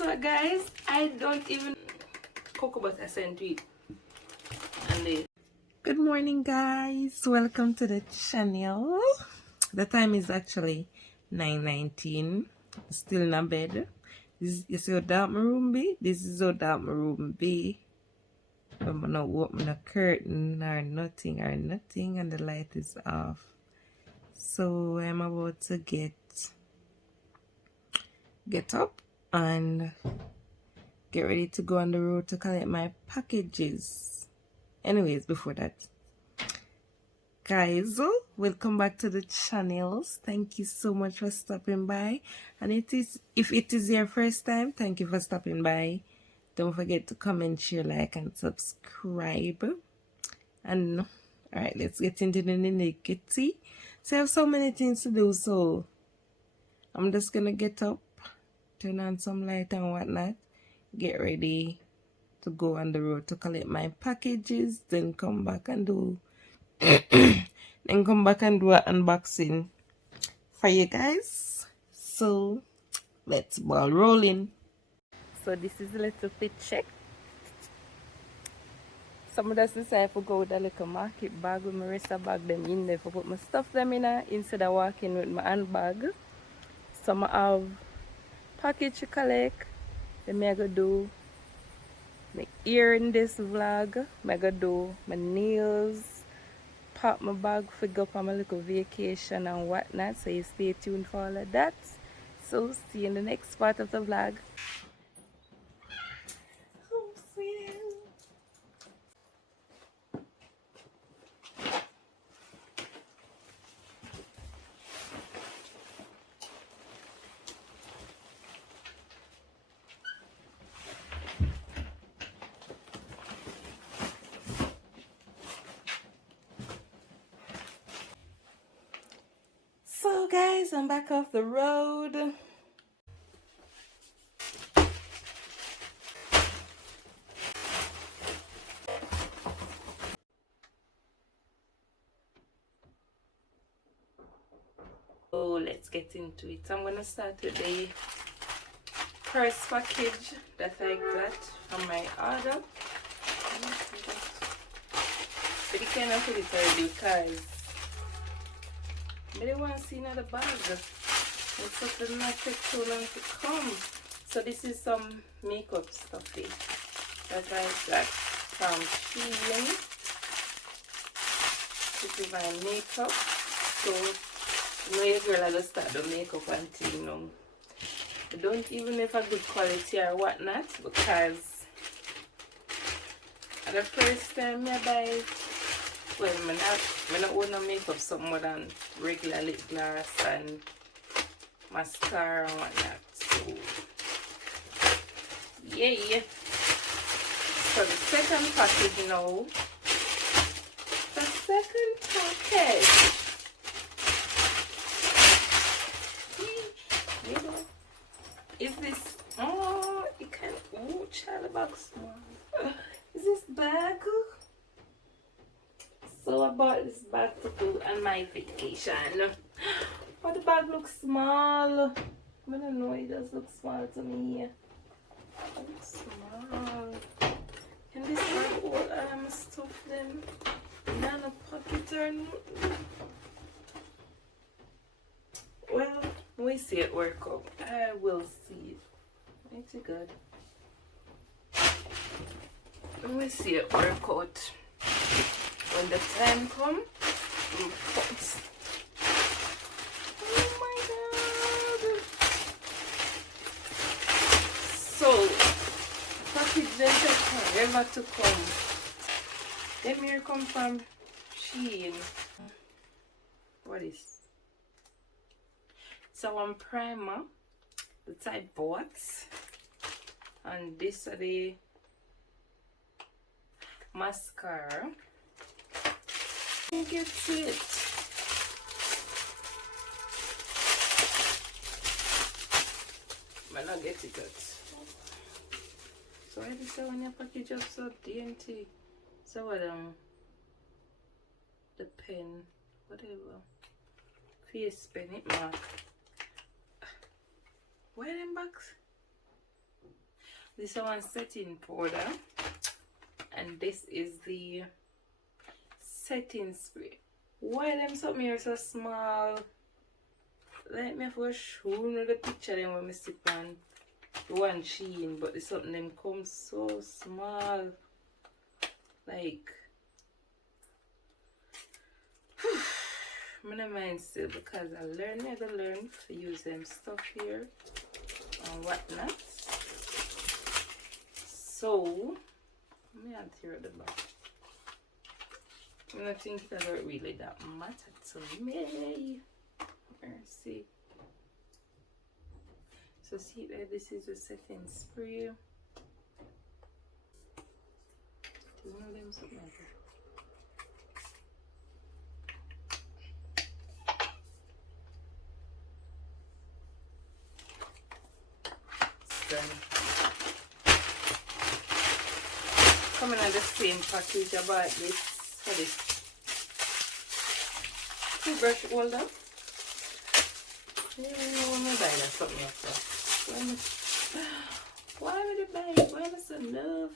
So guys, I don't even cocoa butter sent to it. And they... Good morning guys, welcome to the channel. The time is actually 9:19. Still in a bed. This is how dark my room be. This is how dark my room be. I'm not open a curtain or nothing, and the light is off. So I'm about to get up and get ready to go on the road to collect my packages. Anyways, before that, guys, welcome back to the channels. Thank you so much for stopping by, and if it is your first time, thank you for stopping by. Don't forget to comment, share, like, and subscribe. And alright, let's get into the nitty-gritty. So I have so many things to do, so I'm just gonna get up, turn on some light and whatnot, get ready to go on the road to collect my packages, then come back and do an unboxing for you guys. So let's ball rolling. So this is a little fit check. Some of us decide to go with a little market bag with my rest of bag them in there for put my stuff them in instead of walking with my handbag. Some have package to collect. Then I go do my ear in this vlog. I go do my nails, pack my bag for go on my little vacation and whatnot. So you stay tuned for all of that. So see you in the next part of the vlog. Oh, sweet. So guys, I'm back off the road. So let's get into it. I'm gonna start with the first package that I got from my order. But you cannot put it already because I don't want to see another bag. It's something not take too long to come. So this is some makeup stuff that I got from Shein. This is my makeup. So you know your girl I just start the makeup until you know. I don't even know if a good quality or whatnot because the first time I buy it, well, I don't want to make up something more than regular lip gloss and mascara and whatnot. So, yeah. So the second package now. The second package. Is this? Oh, it can. Oh, child box small. Is this bag? So I bought this bag to go on my vacation. But the bag looks small. I don't know, it does look small to me. It looks small. Can this bag hold stuff then? Not a pocket or nothing. Well, we see it work out. I will see it. Ain't it good? We see it work out. When the time comes, we'll post. Oh my god! So, package then take forever to come. Them here come from Shein. What is? So one primer that I bought, and this are the mascara. Get it. Might not get it yet. So I just say when you package up so dainty. So what the pen, whatever. Face pen it mark. Where them box? This one setting powder, and this is the setting spray. Why them something here so small? Let me for show you the picture them when I sip on the one sheen, but the something them come so small. Like I don't mind still because I never learn to use them stuff here and whatnot. So let me add here at the back. I don't think that don't really that matter to me. Let's see. So see there, this is a setting spray. Do you know them something like that? Coming on the same package about this for this toothbrush holder. Yeah, I'm gonna buy that something else. Why would I buy it? Why am I so enough?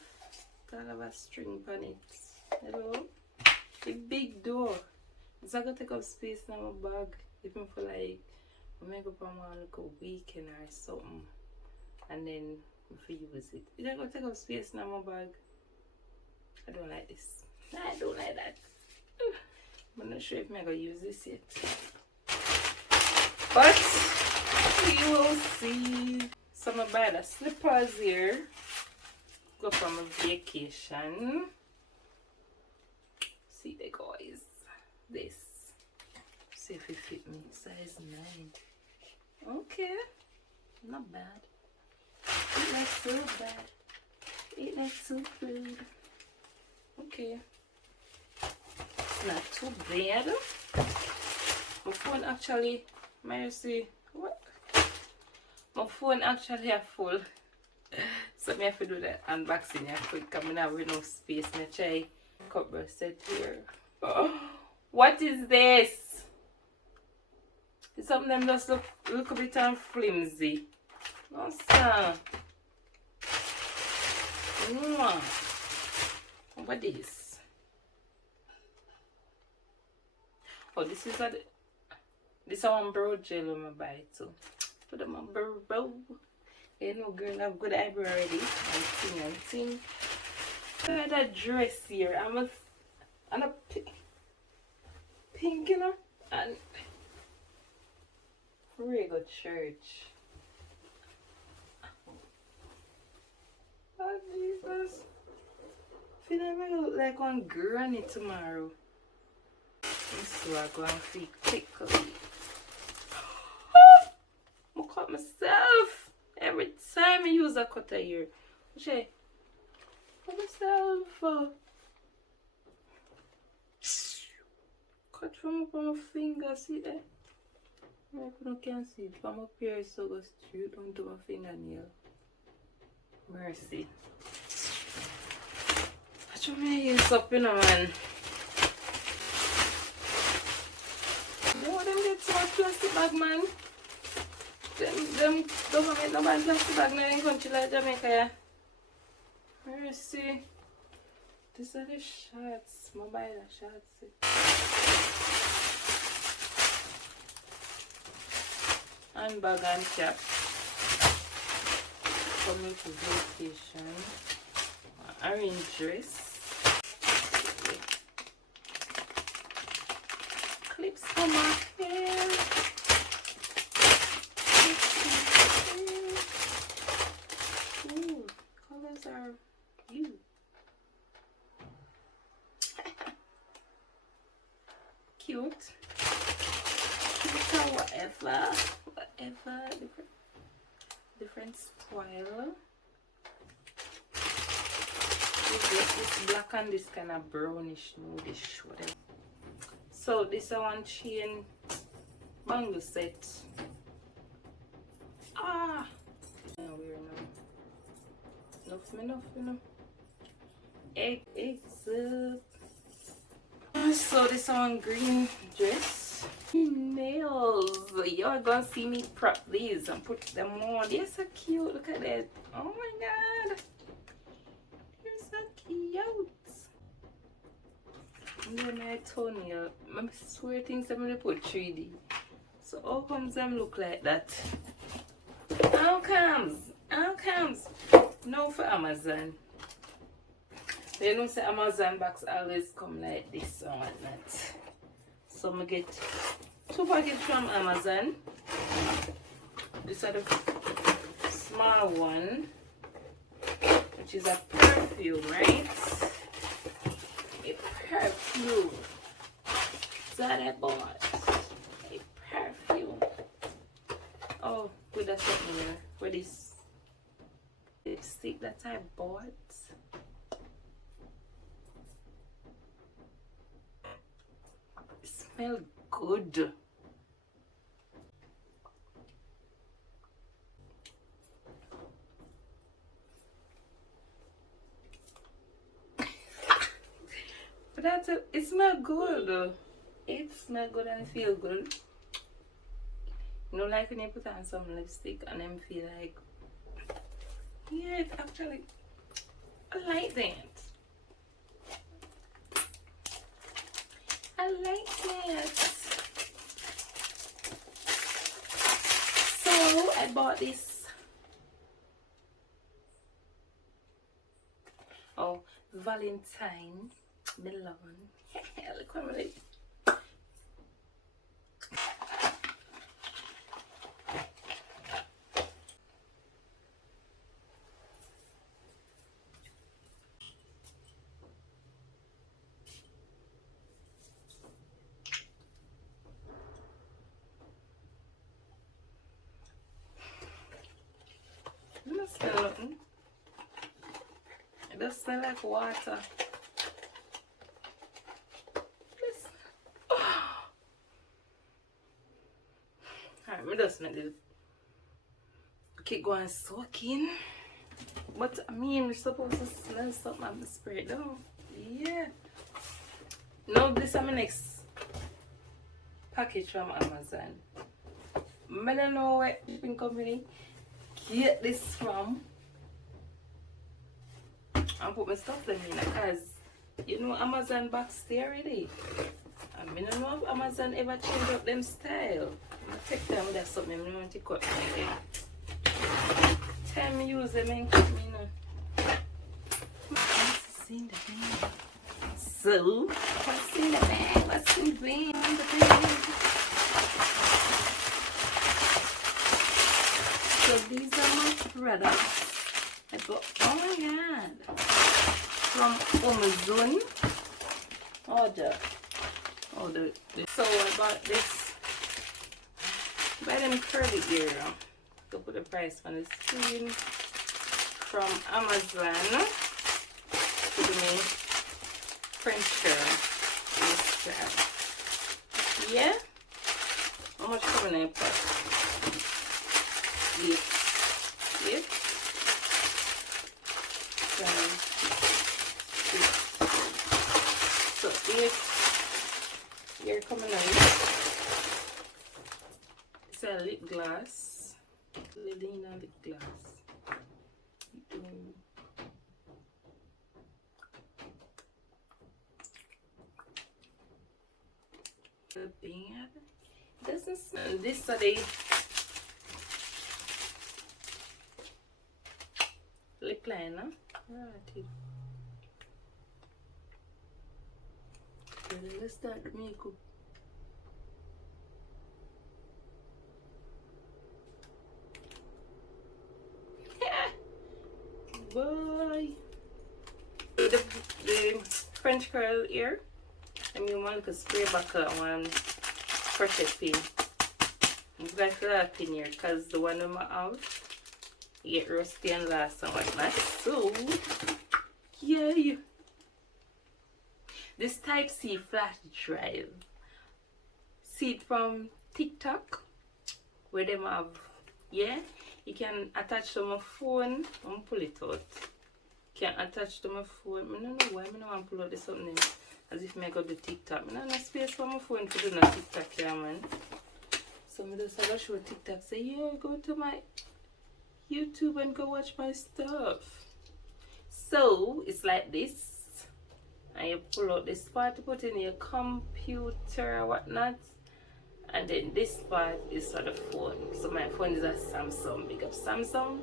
Gotta have a string on it. Hello? The big door. It's not gonna take up space in my bag. Even for like I make up on one like a weekend or something. And then if you use it. It's not gonna take up space in my bag. I don't like this. I don't like that. I'm not sure if I'm gonna use this yet. But you will see. So I'm gonna buy the slippers here. Go from a vacation. See the guys. This. See if it fit me. Size 9. Okay. Not bad. It not so bad. It not so good. Okay. It's not too bad. My phone actually, may I see what? My phone actually are full. So I have to do the unboxing here quick. I don't have enough space. I try cover set here. Oh, what is this? Some of them just look a bit flimsy. Awesome. What is? Oh, this is this one brow gel on my buy too. Put them on brow. You know, girl, I've good eyebrow already. And thing. Look at that dress here. I'm a pink, you know, and really good church. Oh Jesus! I feel like I look like one granny tomorrow. So I go and feel quickly. I cut myself every time I use a cutter here. Okay, cut myself. Cut from up on my finger. See there? I can't see it from up here, so go straight onto my fingernail. Mercy. I should use up, you know, man. Don't them get so much plastic bag, man. Them government no ban plastic bag in country like Jamaica, yeah. Mercy. These are the shorts. Mobile shorts. Handbag and cap. Coming to vacation. Orange dress. Clips for my hair. Ooh, colors are you. Cute. Cute or whatever. Different style. This black and this kind of brownish, nudish, whatever. So this is one chain bangle set. Ah, we're enough, you know. Eggs up. So this one green dress. Nails. So you're gonna see me prep these and put them on. They're so cute. Look at that. Oh my god. They're so cute. And then my toenail. I swear things I'm gonna put 3D. So how comes them look like that? How comes? How comes? No for Amazon. You know say Amazon box always come like this and whatnot. So I'm gonna get 2 packets from Amazon. This is the small one, which is a perfume, right? A perfume that I bought. A perfume. Oh, with that something here. For this lipstick that I bought. It smells good. But it smells good. It smells good and feel good. You know, like when you put on some lipstick and then feel like, yeah, it actually, I like that. I like that. So I bought this. Oh, Valentine. The love one. Look what I'm like. It doesn't smell nothing. It does smell like water. Alright, me just make this keep going soaking. But I mean, we're supposed to smell something and spray it down. Yeah. Now this is my next package from Amazon. I don't know where shipping company get this from. And put my stuff them in because you know Amazon box there already. And I don't know if Amazon ever change up them style. I take time with that something I want to cut my hair. Time me use them and cut me now. So what's in the bag? What's in the bag? So these are my products. I got, oh my god, from Amazon. So I got this by them curly ear. To put the price on the screen from Amazon. To me French girl. Yeah? How much coming in for? Yep. So if you're coming out, it's a lip gloss, Lilina lip gloss. The band doesn't smell. This are the lip liner. Right. Let's start the makeup. Boy. The French curl here. I mean, one look a spray buckle and one crochet pin. I'm going to that pin here because the one I'm out get rusty and last and whatnot. So, yay! This Type-C flash drive. See it from TikTok where them have, yeah? You can attach to my phone and pull it out. You can attach to my phone. I don't know why I don't want to pull out this something as if I got the TikTok. I don't have space for my phone to do no TikTok here, man. So I just have a show TikTok say, yeah, go to my YouTube and go watch my stuff. So it's like this. And you pull out this part to put in your computer or whatnot. And then this part is for the phone. So my phone is a Samsung, big up Samsung.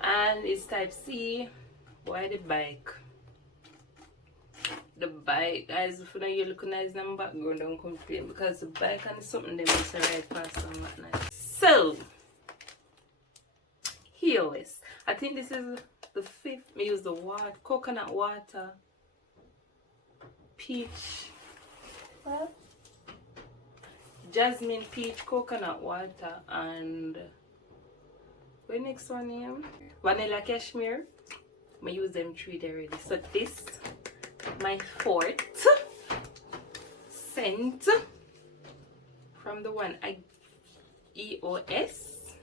And it's Type-C. Why the bike? The bike, guys, if you look nice in the background, don't complain because the bike and something they must ride past and whatnot. So, here is, I think this is the 5th. We use the water, coconut water, peach, what? Jasmine, peach, coconut water, and what next one here? Vanilla cashmere. I use them 3 already. So this, my 4th scent from the one EOS.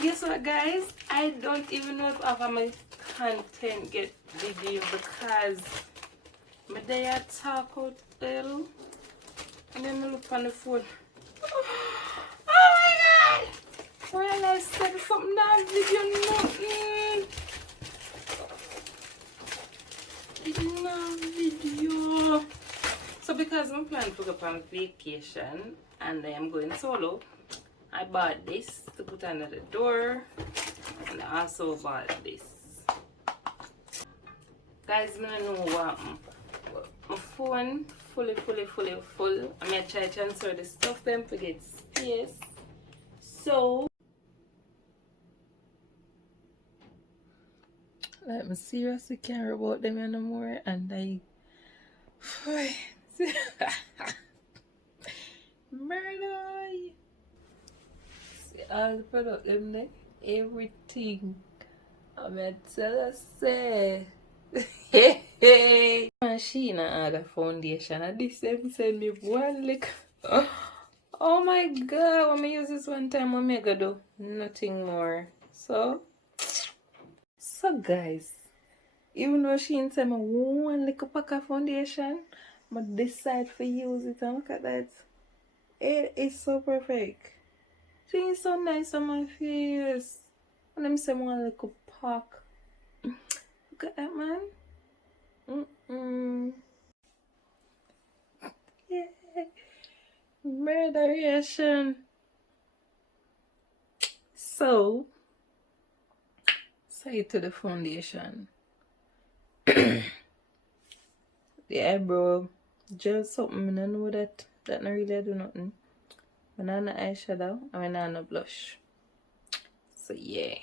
Guess what, guys? I don't even know if I have my content get video because my day I talk out ill and then I look on the phone. Oh my god! Well, I said something that video nothing. It's not video. So because I'm planning to go on vacation and I am going solo, I bought this to put under the door and I also bought this. Guys, I don't know what my phone fully full. I'm gonna try to transfer the stuff them to get space. So like I seriously care about them anymore and I murder. See all the product them there, everything. I'm gonna tell us say machine and the foundation and this send me one lick. Oh my god, when I use this one time what I gonna do? Nothing more. So guys, even though she didn't send me one little pack of foundation, I decide to use it and look at that. It is so perfect. She is so nice on my face. And let me send one little pack. Look at that, man. Yeah. Murderation. So say to the foundation. The eyebrow gel something, I know that not really do nothing. When I have eyeshadow and when I have blush. So yeah.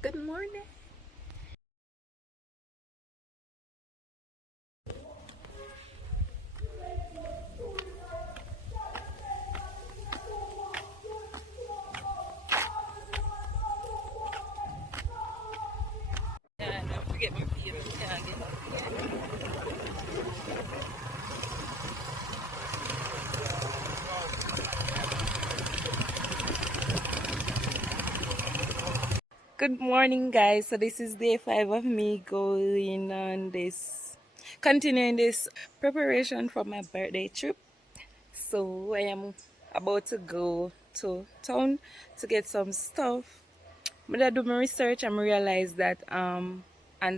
Good morning. Yeah, don't forget my feet. Good morning, guys. So this is day 5 of me going on continuing this preparation for my birthday trip. So I am about to go to town to get some stuff. When I do my research, I realize that on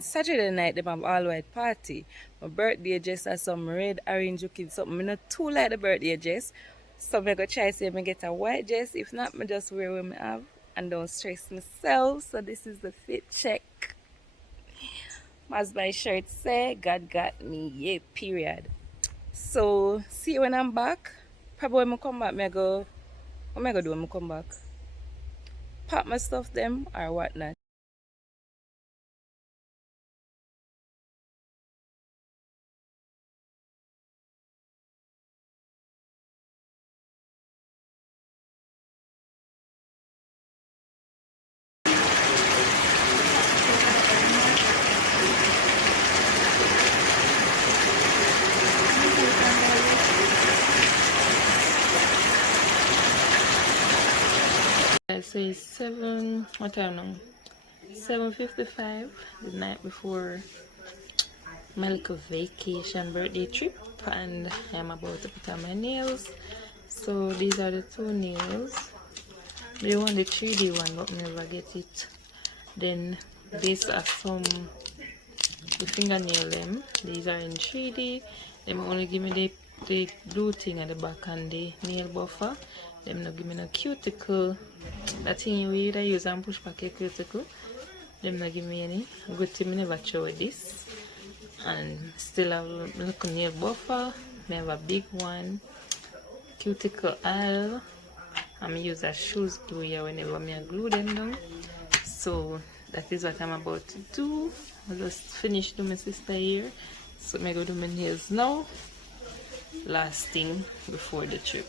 Saturday night they have all white party. My birthday dress has some red, orange looking something. I'm not too like the birthday dress. So I'm gonna try to see if I get a white dress. If not, I just wear what I have and don't stress myself. So this is the fit check. As my shirt say, God got me, yeah, period. So see you when I'm back. Probably when I come back, what am I gonna do when I come back? Pack my stuff them or whatnot. So it's 7, what time now? 7:55, the night before my little vacation birthday trip, and I'm about to put on my nails. So these are the 2 nails. They want the 3D one, but never get it. Then these are some the fingernail them. These are in 3D. They only give me the blue thing at the back and the nail buffer. Them not give me no cuticle. That thing we either use and push back a cuticle. Them not give me any. Good thing me never throw with this. And still have a little nail buffer. I have a big one. Cuticle aisle. I'm use a shoes glue here whenever I glue them down. So that is what I'm about to do. I just finished doing my sister here. So I'm going to do my nails now. Last thing before the trip.